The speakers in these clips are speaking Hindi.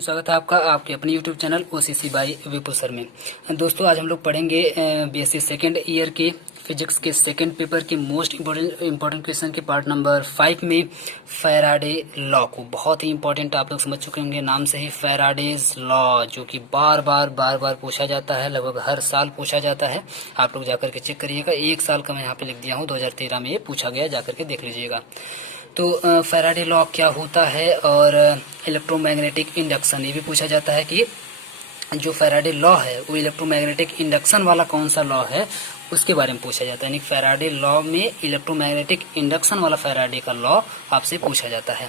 फ्रेंड्स, स्वागत है आपका आपके अपने यूट्यूब चैनल ओसीसी बाय विपुल सर में। दोस्तों, आज हम लोग पढ़ेंगे बीएससी सेकेंड ईयर के फिजिक्स के सेकेंड पेपर के मोस्ट इम्पोर्टेंट क्वेश्चन के पार्ट नंबर 5 में फैराडे लॉ को। बहुत ही इंपॉर्टेंट, आप लोग समझ चुके होंगे नाम से ही, फैराडेज लॉ, जो कि बार बार पूछा जाता है, लगभग हर साल पूछा जाता है। आप लोग जाकर के चेक करिएगा, एक साल का मैं यहाँ पे लिख दिया हूँ, 2013 में ये पूछा गया, जाकर के देख लीजिएगा। तो फैराडे लॉ क्या होता है और इलेक्ट्रोमैग्नेटिक इंडक्शन, ये भी पूछा जाता है कि जो फैराडे लॉ है वो इलेक्ट्रोमैग्नेटिक इंडक्शन वाला कौन सा लॉ है, उसके बारे में पूछा जाता है। यानी फैराडे लॉ में इलेक्ट्रोमैग्नेटिक इंडक्शन वाला फैराडे का लॉ आपसे पूछा जाता है।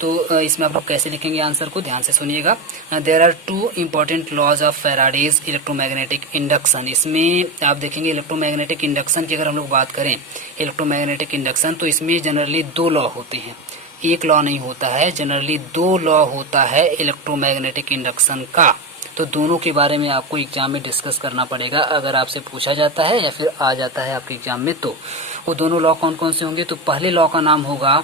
तो इसमें आप लोग कैसे लिखेंगे आंसर को, ध्यान से सुनिएगा। There are two important laws of Faraday's electromagnetic induction. इसमें आप देखेंगे इलेक्ट्रोमैग्नेटिक इंडक्शन की अगर हम लोग बात करें, इलेक्ट्रोमैग्नेटिक इंडक्शन, तो इसमें जनरली दो लॉ होते हैं, एक लॉ नहीं होता है, जनरली दो लॉ होता है इलेक्ट्रोमैग्नेटिक इंडक्शन का। तो दोनों के बारे में आपको एग्जाम में डिस्कस करना पड़ेगा, अगर आपसे पूछा जाता है या फिर आ जाता है आपके एग्जाम में। तो वो दोनों लॉ कौन कौन से होंगे, तो पहले लॉ का नाम होगा,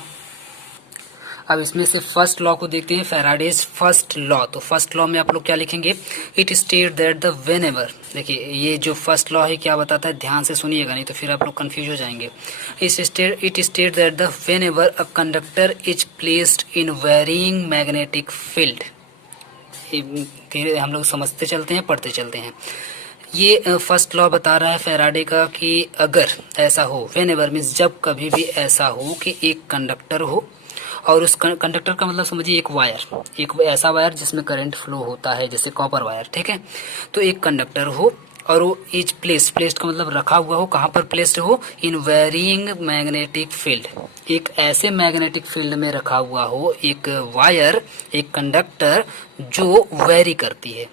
अब इसमें से फर्स्ट लॉ को देखते हैं, फैराडेज फर्स्ट लॉ। तो फर्स्ट लॉ में आप लोग क्या लिखेंगे, it state that the whenever, देखिए ये जो फर्स्ट लॉ है क्या बताता है, ध्यान से सुनिएगा, नहीं तो फिर आप लोग कंफ्यूज हो जाएंगे। It state that the whenever a conductor is placed in varying magnetic field. धीरे हम लोग समझते चलते हैं, पढ़ते चलते हैं। ये फर्स्ट लॉ बता रहा है फैराडे का कि अगर ऐसा हो, व्हेनेवर मीन्स जब कभी भी ऐसा हो कि एक कंडक्टर हो, और उस कंडक्टर का मतलब समझिए एक वायर, एक ऐसा वायर जिसमें करंट फ्लो होता है, जैसे कॉपर वायर, ठीक है। तो एक कंडक्टर हो और वो इज प्लेस्ड का मतलब रखा हुआ हो, कहाँ पर प्लेस्ड हो, इन वेरिंग मैग्नेटिक फील्ड, एक ऐसे मैग्नेटिक फील्ड में रखा हुआ हो एक वायर, एक कंडक्टर जो वेरी करती है,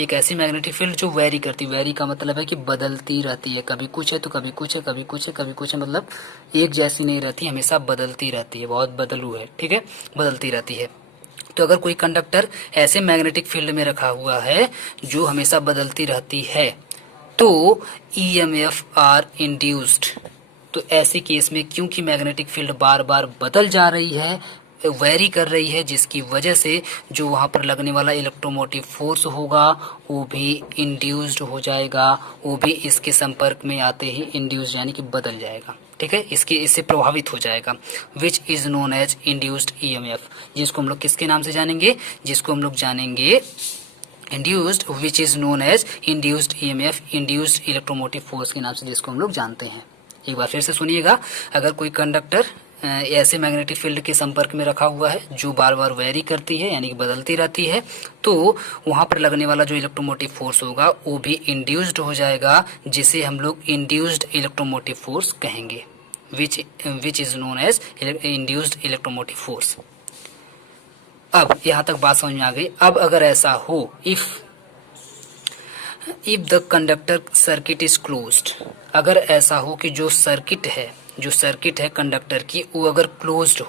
एक ऐसी मैग्नेटिक फील्ड जो वेरी करती है। वेरी का मतलब है कि बदलती रहती है, कभी कुछ है तो कभी कुछ है, कभी कुछ है कभी कुछ है, मतलब एक जैसी नहीं रहती, हमेशा बदलती रहती है, बहुत बदलू है, ठीक है, बदलती रहती है। तो अगर कोई कंडक्टर ऐसे मैग्नेटिक फील्ड में रखा हुआ है जो हमेशा बदलती रहती है, तो ईएमएफ आर इंड्यूस्ड। तो ऐसे केस में क्योंकि मैग्नेटिक फील्ड बार बार बदल जा रही है, वेरी कर रही है, जिसकी वजह से जो वहाँ पर लगने वाला इलेक्ट्रोमोटिव फोर्स होगा वो भी इंड्यूस्ड हो जाएगा, वो भी इसके संपर्क में आते ही इंड्यूस्ड यानी कि बदल जाएगा, ठीक है, इससे प्रभावित हो जाएगा। Which is known as induced EMF, जिसको हम लोग किसके नाम से जानेंगे, जिसको हम लोग जानेंगे induced, which is known as induced EMF, induced electromotive force के नाम से जिसको हम लोग जानते हैं। एक बार फिर से सुनिएगा, अगर कोई कंडक्टर ऐसे मैग्नेटिक फील्ड के संपर्क में रखा हुआ है जो बार बार वेरी करती है यानी कि बदलती रहती है, तो वहां पर लगने वाला जो इलेक्ट्रोमोटिव फोर्स होगा वो भी इंड्यूस्ड हो जाएगा, जिसे हम लोग इंड्यूस्ड इलेक्ट्रोमोटिव फोर्स कहेंगे, which is known as induced electromotive force. अब यहाँ तक बात समझ में आ गई। अब अगर ऐसा हो, if the conductor circuit is closed, अगर ऐसा हो कि जो सर्किट है कंडक्टर की, वो अगर क्लोज्ड हो,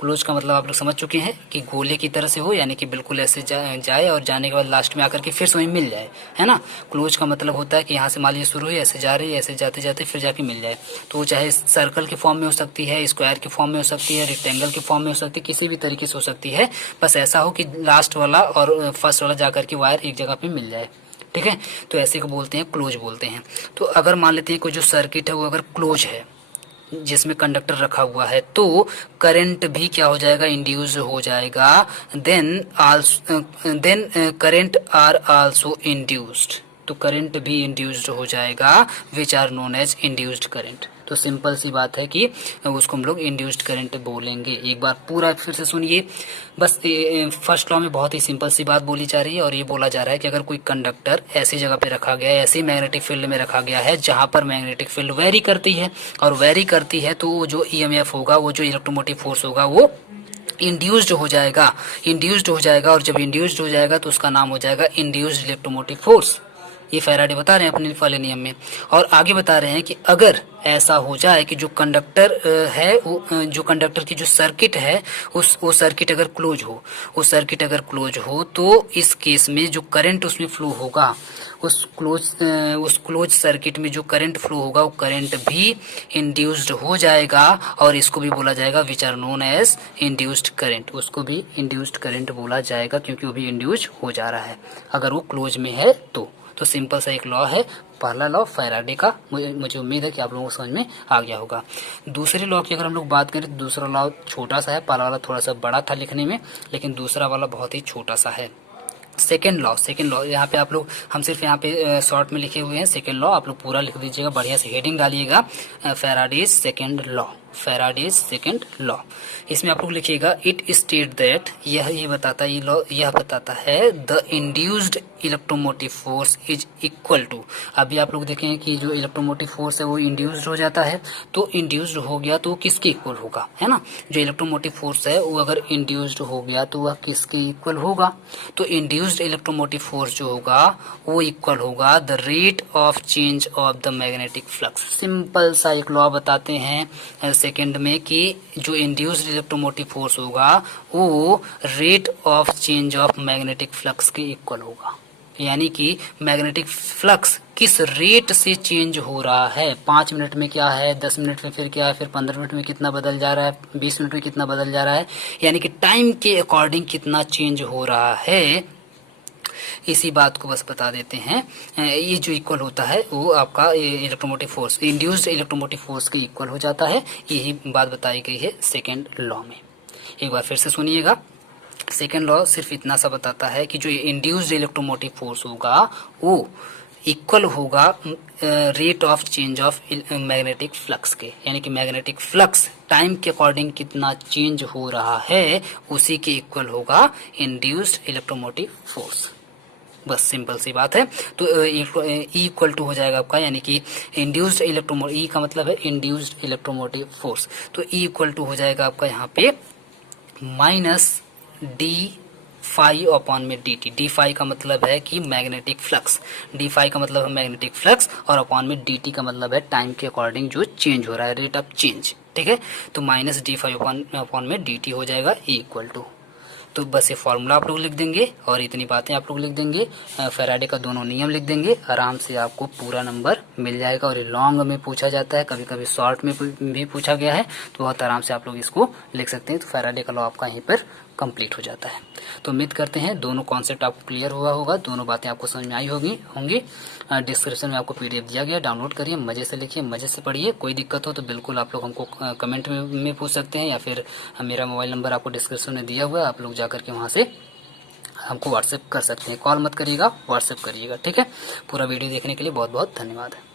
क्लोज का मतलब आप लोग समझ चुके हैं कि गोले की तरह से हो, यानी कि बिल्कुल ऐसे जाए और जाने के बाद लास्ट में आकर के फिर से मिल जाए, है ना। क्लोज का मतलब होता है कि यहाँ से मान लीजिए शुरू हुई, ऐसे जा रही है, ऐसे जाते जाते फिर जाके मिल जाए। तो वो चाहे सर्कल के फॉर्म में हो सकती है, स्क्वायर के फॉर्म में हो सकती है, रेक्टेंगल के फॉर्म में हो सकती है, किसी भी तरीके से हो सकती है, बस ऐसा हो कि लास्ट वाला और फर्स्ट वाला जाकर के वायर एक जगह पे मिल जाए, ठीक है। तो ऐसे को बोलते हैं क्लोज बोलते हैं। तो अगर मान लेते हैं कोई जो सर्किट है वो अगर क्लोज है, जिसमें कंडक्टर रखा हुआ है, तो करंट भी क्या हो जाएगा, इंड्यूस हो जाएगा। Then current are also induced, तो करंट भी इंड्यूस्ड हो जाएगा, which are known as induced current. तो सिंपल सी बात है कि उसको हम लोग इंड्यूस्ड करंट बोलेंगे। एक बार पूरा फिर से सुनिए, बस फर्स्ट लॉ में बहुत ही सिंपल सी बात बोली जा रही है, और ये बोला जा रहा है कि अगर कोई कंडक्टर ऐसी जगह पे रखा गया है, ऐसी मैग्नेटिक फील्ड में रखा गया है जहां पर मैग्नेटिक फील्ड वेरी करती है, और वेरी करती है तो जो ईएमएफ होगा, वो जो इलेक्ट्रोमोटिव फोर्स होगा, वो इंड्यूस्ड हो जाएगा, और जब इंड्यूस्ड हो जाएगा तो उसका नाम हो जाएगा इंड्यूस्ड इलेक्ट्रोमोटिव फोर्स, ये फैराडे बता रहे हैं अपने वाले नियम में। और आगे बता रहे हैं कि अगर ऐसा हो जाए कि जो कंडक्टर है जो कंडक्टर की जो सर्किट है वो सर्किट अगर क्लोज हो, वो सर्किट अगर क्लोज हो तो इस केस में जो करंट उसमें फ्लो होगा, उस क्लोज सर्किट में जो करंट फ्लो होगा वो करंट भी इंड्यूस्ड हो जाएगा, और इसको भी बोला जाएगा which are known as induced current. उसको भी इंड्यूस्ड करंट बोला जाएगा क्योंकि वो भी इंड्यूस हो जा रहा है अगर वो क्लोज में है तो सिंपल सा एक लॉ है, पहला लॉ फैराडे का। मुझे उम्मीद है कि आप लोगों को समझ में आ गया होगा। दूसरे लॉ की अगर हम लोग बात करें तो दूसरा लॉ छोटा सा है, पहला वाला थोड़ा सा बड़ा था लिखने में, लेकिन दूसरा वाला बहुत ही छोटा सा है। सेकेंड लॉ यहाँ पे आप लोग, हम सिर्फ यहाँ पे शॉर्ट में लिखे हुए हैं सेकेंड लॉ, आप लोग पूरा लिख दीजिएगा, बढ़िया से हेडिंग डालिएगा Faraday's second law, Faraday's second law. इसमें आप लोग लिखिएगा इट स्टेट दैट, ये बताता है, ये लॉ यह बताता है the induced electromotive force is equal to. अभी आप लोग देखें कि जो इलेक्ट्रोमोटिव फोर्स है वो इंड्यूस्ड हो जाता है, तो इंड्यूस्ड हो गया तो किसके इक्वल होगा, है ना। जो इलेक्ट्रोमोटिव फोर्स है वो अगर इंड्यूस्ड हो गया तो वह किसके इक्वल होगा, तो इंड्यूस्ड इलेक्ट्रोमोटिव फोर्स जो होगा वो इक्वल होगा the rate of change of the magnetic flux. Simple सा एक लॉ बताते हैं सेकेंड में कि जो इंड्यूस्ड इलेक्ट्रोमोटिव फोर्स होगा वो rate of change of magnetic flux के इक्वल होगा, यानी कि मैग्नेटिक फ्लक्स किस रेट से चेंज हो रहा है, 5 मिनट में क्या है, 10 मिनट में फिर क्या है, फिर 15 मिनट में कितना बदल जा रहा है, 20 मिनट में कितना बदल जा रहा है, यानी कि टाइम के अकॉर्डिंग कितना चेंज हो रहा है, इसी बात को बस बता देते हैं। ये जो इक्वल होता है वो आपका electromotive force, induced electromotive force के इक्वल हो जाता है। यही बात बताई गई है सेकेंड लॉ में। एक बार फिर से सुनिएगा, सेकेंड लॉ सिर्फ इतना सा बताता है कि जो इंड्यूस्ड इलेक्ट्रोमोटिव फोर्स होगा वो इक्वल होगा rate of change of magnetic flux के, यानी कि मैग्नेटिक फ्लक्स टाइम के अकॉर्डिंग कितना चेंज हो रहा है उसी के इक्वल होगा इंड्यूस्ड इलेक्ट्रोमोटिव फोर्स। बस सिंपल सी बात है। तो इक्वल टू हो जाएगा आपका, यानी कि इंड्यूस्ड इलेक्ट्रोमोटिव, ई का मतलब है इंड्यूस्ड इलेक्ट्रोमोटिव फोर्स, तो ई इक्वल टू हो जाएगा आपका यहाँ पे माइनस डी फाई अपॉन में डी टी। डी फाई का मतलब है कि मैग्नेटिक फ्लक्स, डी फाई का मतलब है मैग्नेटिक फ्लक्स, और अपॉन में डी टी का मतलब है टाइम के अकॉर्डिंग जो चेंज हो रहा है, रेट ऑफ चेंज, ठीक है। तो माइनस डी फाई अपॉन में डी टी हो जाएगा इक्वल टू। तो बस ये फॉर्मूला आप लोग लिख देंगे और इतनी बातें आप लोग लिख देंगे, फैराडे का दोनों नियम लिख देंगे, आराम से आपको पूरा नंबर मिल जाएगा। और ये लॉन्ग में पूछा जाता है, कभी कभी शॉर्ट में भी पूछा गया है, तो बहुत आराम से आप लोग इसको लिख सकते हैं। तो फैराडे का लॉ आपका यहीं पर कंप्लीट हो जाता है। तो उम्मीद करते हैं दोनों कॉन्सेप्ट आपको क्लियर हुआ होगा, दोनों बातें आपको समझ में आई होंगी। डिस्क्रिप्शन में आपको पीडीएफ दिया गया, डाउनलोड करिए, मजे से लिखिए, मजे से पढ़िए। कोई दिक्कत हो तो बिल्कुल आप लोग हमको कमेंट में पूछ सकते हैं, या फिर मेरा मोबाइल नंबर आपको डिस्क्रिप्शन में दिया हुआ है, आप लोग जाकर के वहाँ से हमको व्हाट्सएप कर सकते हैं। कॉल मत करिएगा, व्हाट्सएप करिएगा, ठीक है। पूरा वीडियो देखने के लिए बहुत बहुत धन्यवाद है।